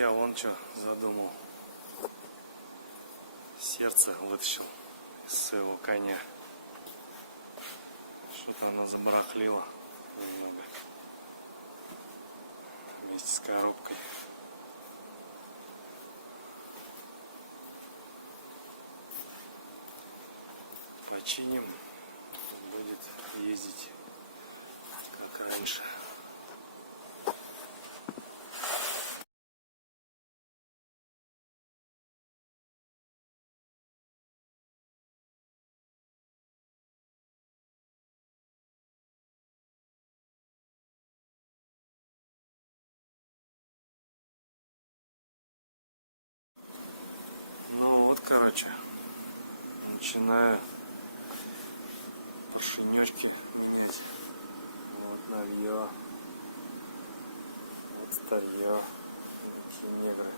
я вон что задумал. Сердце вытащил из своего коня. Что-то оно забарахлило немного. Вместе с коробкой. Починим, будет ездить как раньше. Ну вот, короче, начинаю поршенечки менять. Вот навье, вот старье, такие негры,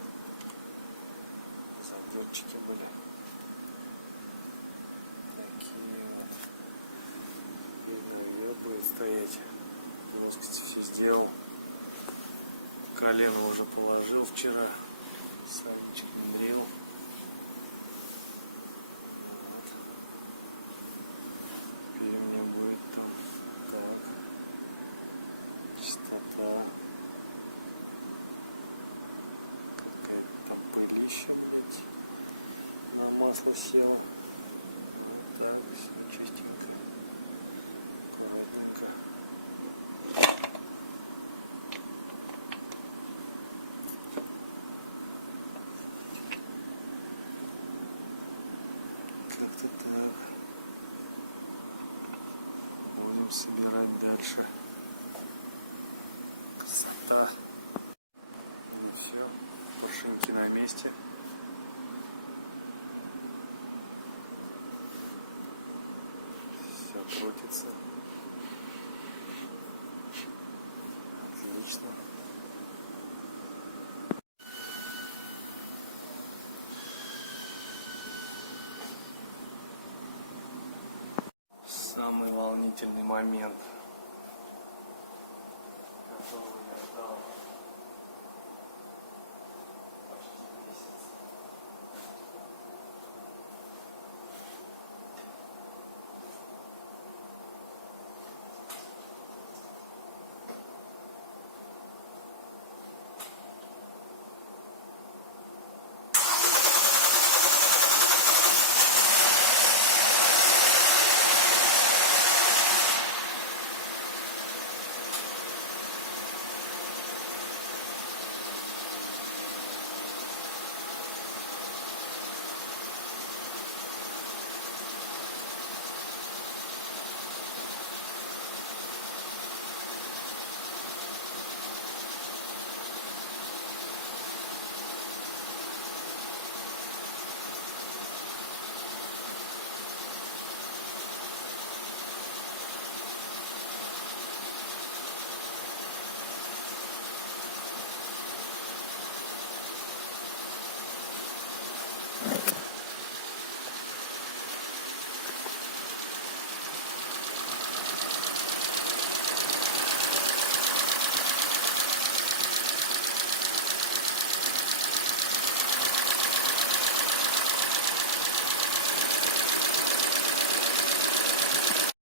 задирчики были, такие вот, и навье будет стоять. Плоскости все сделал, колено уже положил вчера, сальничек намрил. Масло сел. Так, все чистенько. Аккуратненько. Как-то так. Будем собирать дальше. Красота. И все. Поршеньки на месте. Крутится. Отлично. Самый волнительный момент.